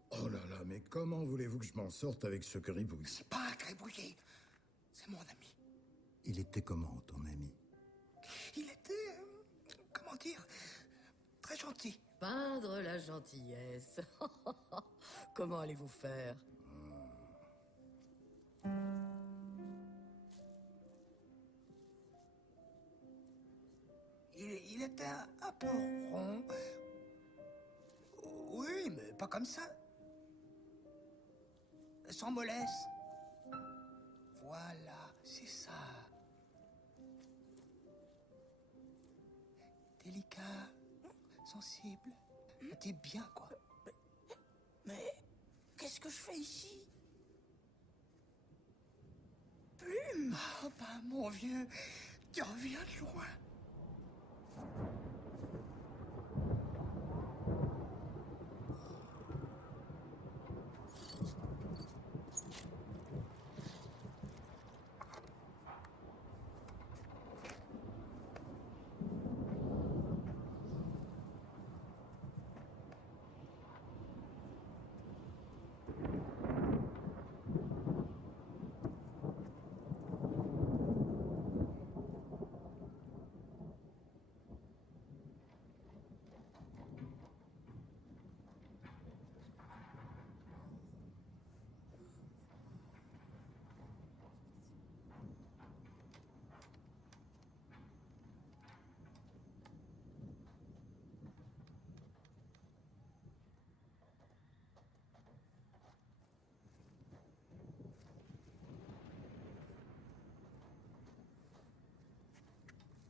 Oh là là, mais comment voulez-vous que je m'en sorte avec ce gribouille? C'est pas un gribouillis. C'est mon ami. Il était comment, ton ami? Il était... comment dire? Très gentil. Peindre la gentillesse. Comment allez-vous faire? Il était un peu rond. Oui, mais pas comme ça. Sans mollesse. Voilà, c'est ça. Délicat, sensible. T'es bien, quoi. Mais qu'est-ce que je fais ici? Plume! Oh, bah, mon vieux, tu reviens de loin.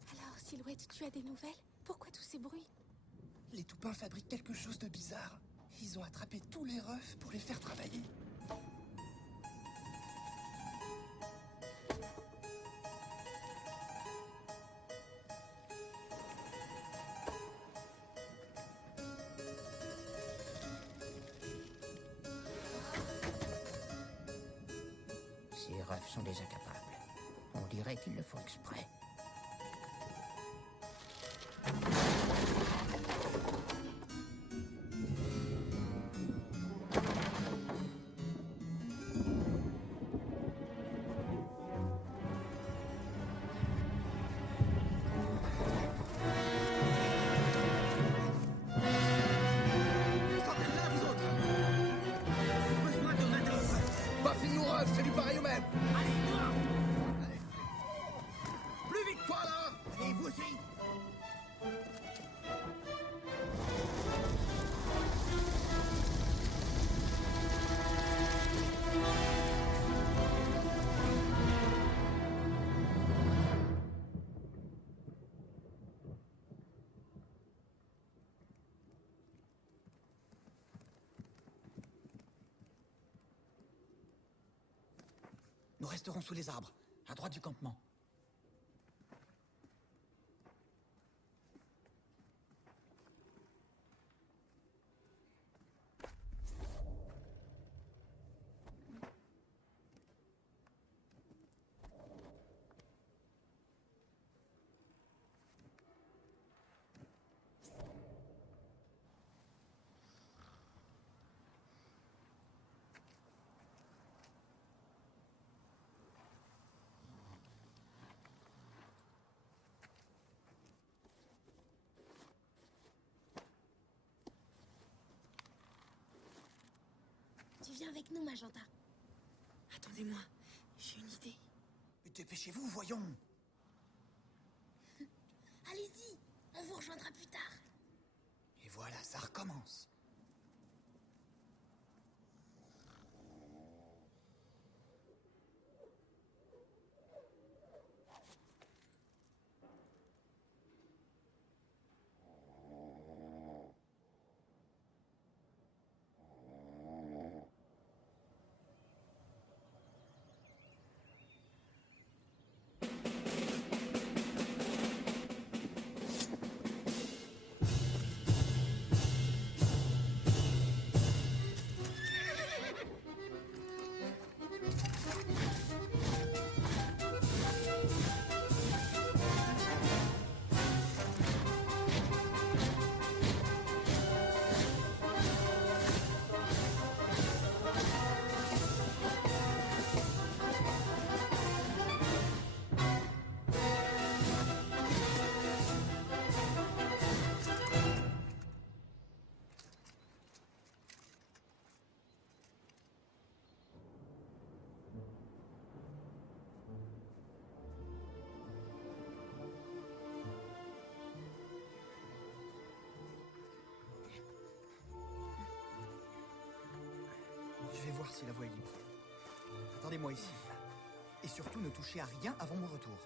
Alors, Silhouette, tu as des nouvelles? Pourquoi tous ces bruits? Les Toupins fabriquent quelque chose de bizarre. Ils ont attrapé tous les refs pour les faire travailler. Ces refs sont des incapables. On dirait qu'ils le font exprès. Sortez de là, vous autres! Besoin de main-d'œuvre! Pas fini nous rêve, c'est du pareil au même! Allez, toi! Allez. Plus vite, toi, là! Allez, vous aussi! Nous resterons sous les arbres, à droite du campement. avec nous, Magenta. Attendez-moi, j'ai une idée. Dépêchez-vous, voyons. Allez-y, on vous rejoindra plus tard. Et voilà, ça recommence. Je vais voir si la voie est libre. Attendez-moi ici. Et surtout, ne touchez à rien avant mon retour.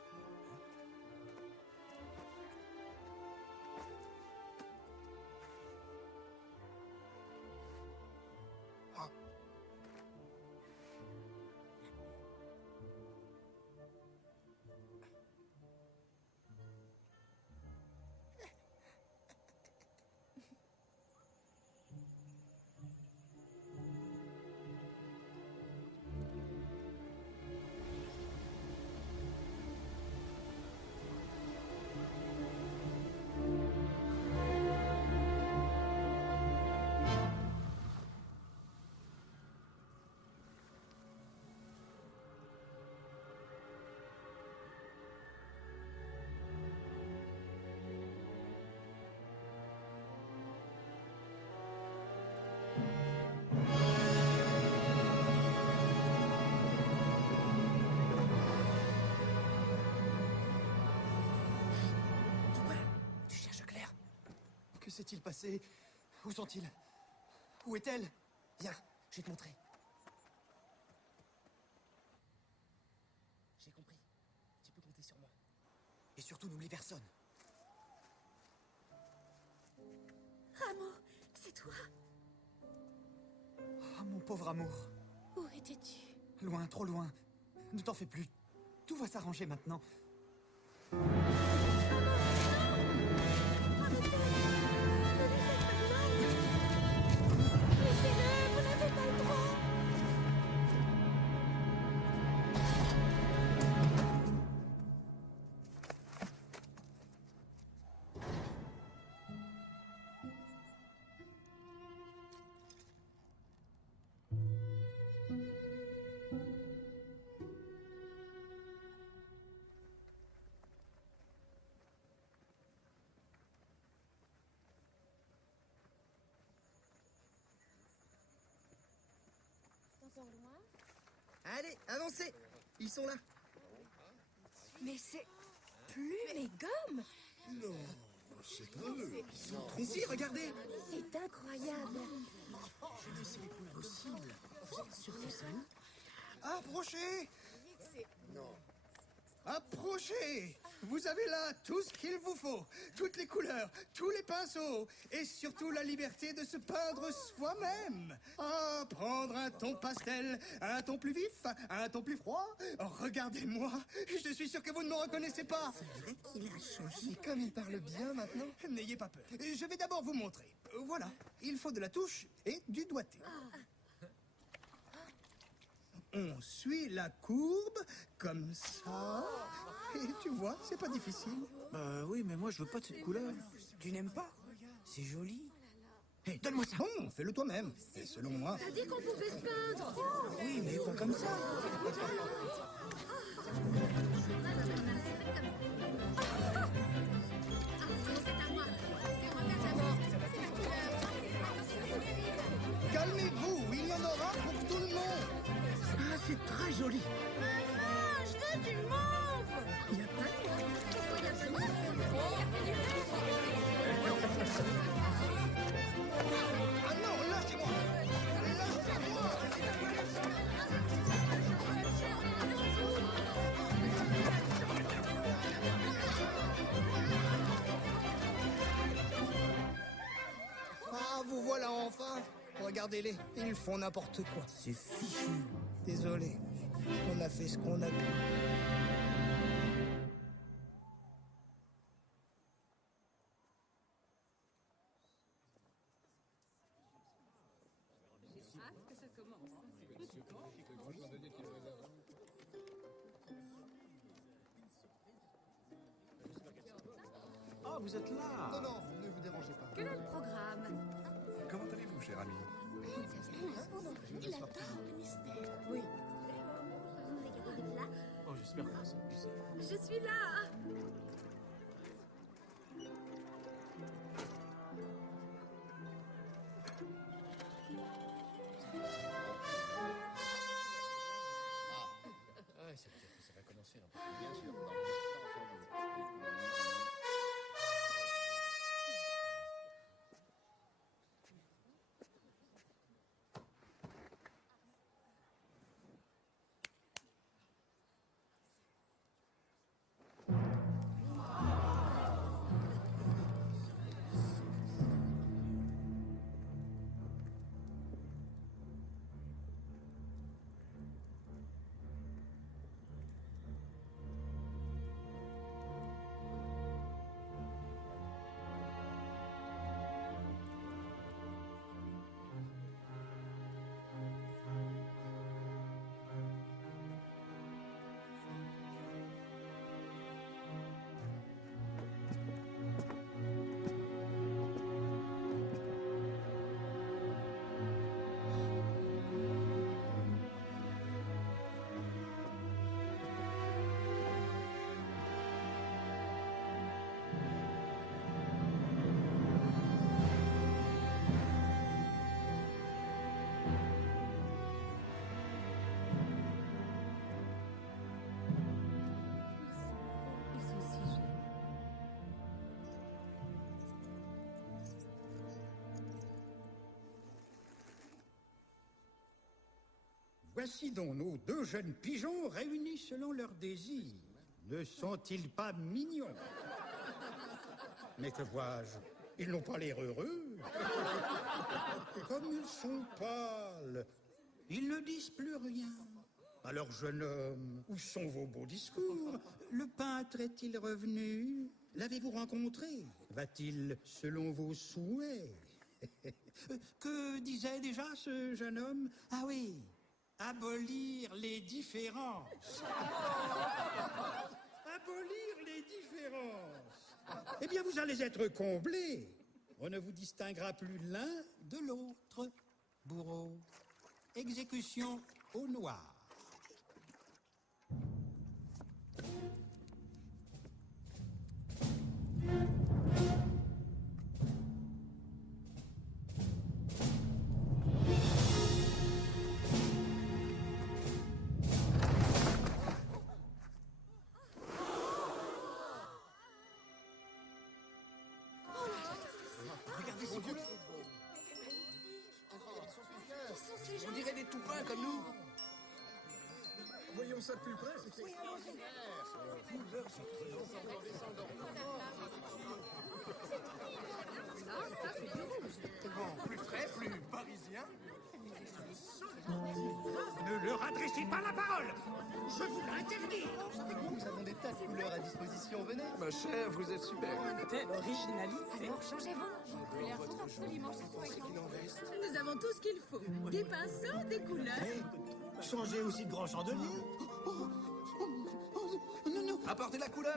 Que s'est-il passé? Où sont-ils? Où est-elle? Viens, je vais te montrer. J'ai compris. Tu peux compter sur moi. Et surtout, n'oublie personne. Rameau, c'est toi. Oh, mon pauvre amour. Où étais-tu? Loin, trop loin. Ne t'en fais plus. Tout va s'arranger maintenant. Allez, avancez. Ils sont là. Mais c'est plus mes gommes. Non, c'est pas eux. Ici, regardez. C'est incroyable. Je ne sais possible. Vous êtes sûr que c'est nous? Approchez. Non. Approchez! Vous avez là tout ce qu'il vous faut. Toutes les couleurs, tous les pinceaux. Et surtout la liberté de se peindre soi-même. Ah, prendre un ton pastel, un ton plus vif, un ton plus froid. Regardez-moi. Je suis sûr que vous ne me reconnaissez pas. C'est vrai qu'il a changé. Comme il parle bien maintenant. N'ayez pas peur. Je vais d'abord vous montrer. Voilà. Il faut de la touche et du doigté. On suit la courbe, comme ça. Et tu vois, c'est pas difficile. Bah oui, mais moi je veux pas de cette couleur. Tu n'aimes pas? C'est joli. Hé, donne-moi ça. Bon, fais-le toi-même. Et selon moi... T'as dit qu'on pouvait se peindre. Oui, mais pas comme ça. Calmez-vous, il y en aura pour tout le monde. regardez-les. Ils font n'importe quoi. C'est fichu. Désolé. On a fait ce qu'on a pu. Ah, vous êtes là! Non, non, ne vous dérangez pas. Quel est le programme? Comment allez-vous, cher ami? Il adore le mystère. Oui. Oh, j'espère que ça Je suis là. Ah, c'est peut-être que ça va commencer là. Bien sûr. Voici donc nos deux jeunes pigeons réunis selon leurs désirs. Ne sont-ils pas mignons? Mais que vois-je? Ils n'ont pas l'air heureux. Comme ils sont pâles. Ils ne disent plus rien. Alors, jeune homme, où sont vos beaux discours? Le peintre est-il revenu? L'avez-vous rencontré? Va-t-il selon vos souhaits? Que disait déjà ce jeune homme? Ah oui, abolir les différences. Abolir les différences. Eh bien, vous allez être comblés. On ne vous distinguera plus l'un de l'autre. Bourreau, exécution au noir. Regardez ces couleurs. On dirait des toupins comme nous. Voyons ça de plus près. Bon, plus frais, plus parisien. Ne leur adressez pas la parole. Je vous l'interdis. Nous avons des tas de couleurs à disposition, venez. Ma chère, vous êtes super. Quelle originalité. Alors, changez-vous. Vos couleurs sont absolument chatoyantes. Nous avons tout ce qu'il faut. Des pinceaux, des couleurs. Changez aussi de grand chandelier. Apportez la couleur.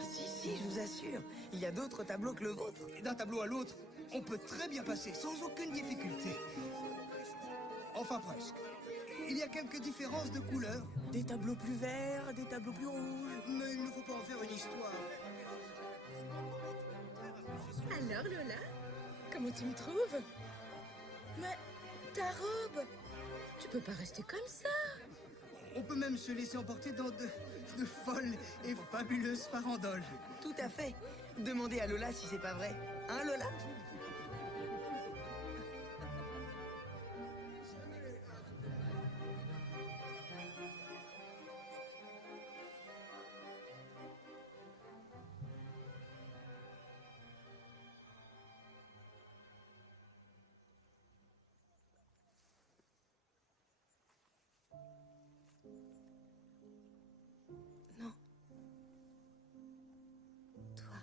Si, je vous assure, il y a d'autres tableaux que le vôtre. Et d'un tableau à l'autre, on peut très bien passer sans aucune difficulté. Enfin presque. Il y a quelques différences de couleurs. Des tableaux plus verts, des tableaux plus rouges. Mais il ne faut pas en faire une histoire. Alors, Lola, comment tu me trouves? Mais ta robe, tu peux pas rester comme ça. On peut même se laisser emporter dans de folles et fabuleuses farandoles. Tout à fait. Demandez à Lola si c'est pas vrai. Hein, Lola? Non. Toi.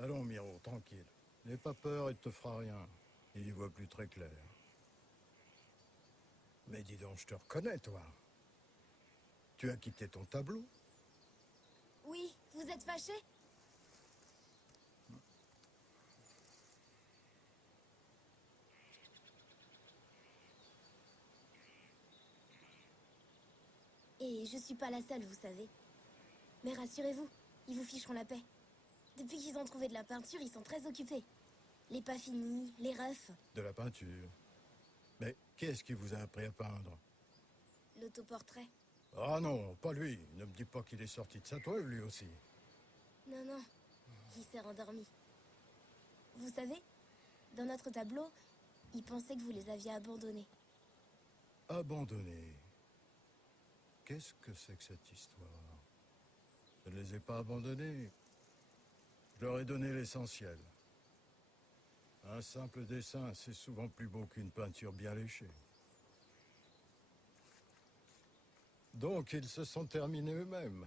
Allons, Miro, tranquille. N'aie pas peur, il te fera rien. Il y voit plus très clair. Mais dis donc, je te reconnais, toi. Tu as quitté ton tableau? Oui, vous êtes fâché? Et je suis pas la seule, vous savez. Mais rassurez-vous, ils vous ficheront la paix. Depuis qu'ils ont trouvé de la peinture, ils sont très occupés. Les pas finis, les refs, De la peinture. Mais qu'est-ce qui vous a appris à peindre? l'autoportrait. Ah non, pas lui. Ne me dis pas qu'il est sorti de sa toile, lui aussi. Non, non, il s'est rendormi. Vous savez, dans notre tableau, ils pensaient que vous les aviez abandonnés. Abandonné. Qu'est-ce que c'est que cette histoire? Je ne les ai pas abandonnés. Je leur ai donné l'essentiel. Un simple dessin, c'est souvent plus beau qu'une peinture bien léchée. Donc, ils se sont terminés eux-mêmes.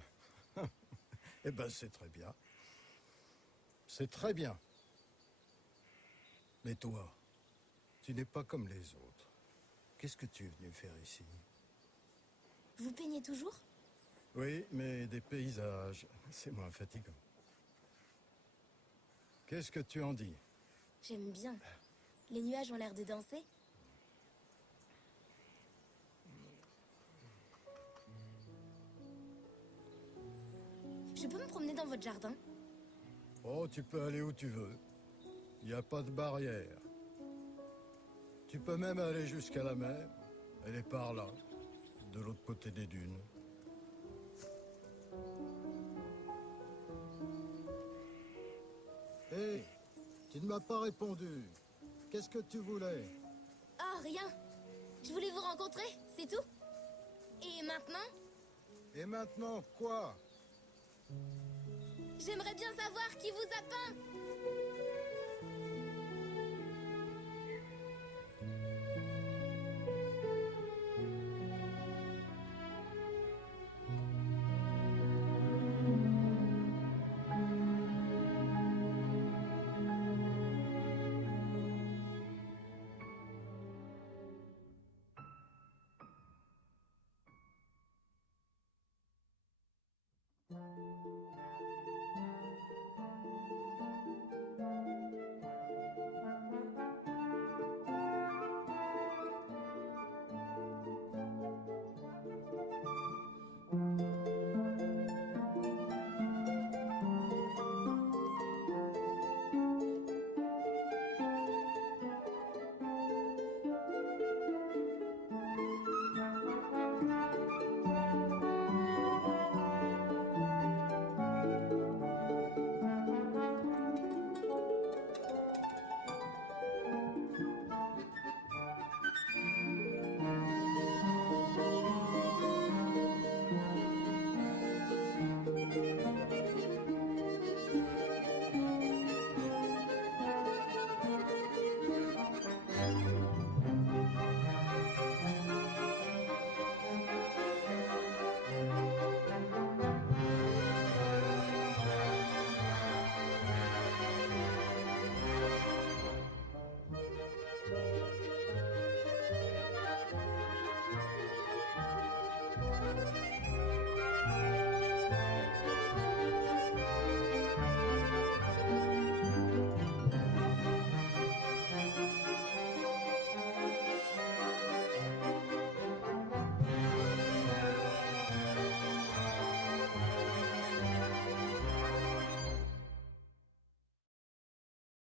Eh ben, c'est très bien. C'est très bien. Mais toi, tu n'es pas comme les autres. Qu'est-ce que tu es venu faire ici? Vous peignez toujours? Oui, mais des paysages, c'est moins fatigant. Qu'est-ce que tu en dis? J'aime bien. Les nuages ont l'air de danser. Je peux me promener dans votre jardin? Oh, tu peux aller où tu veux. Il n'y a pas de barrière. Tu peux même aller jusqu'à la mer. Elle est par là, de l'autre côté des dunes. Hé, tu ne m'as pas répondu. Qu'est-ce que tu voulais? Oh, rien. Je voulais vous rencontrer, c'est tout. Et maintenant? Et maintenant, quoi? J'aimerais bien savoir qui vous a peint.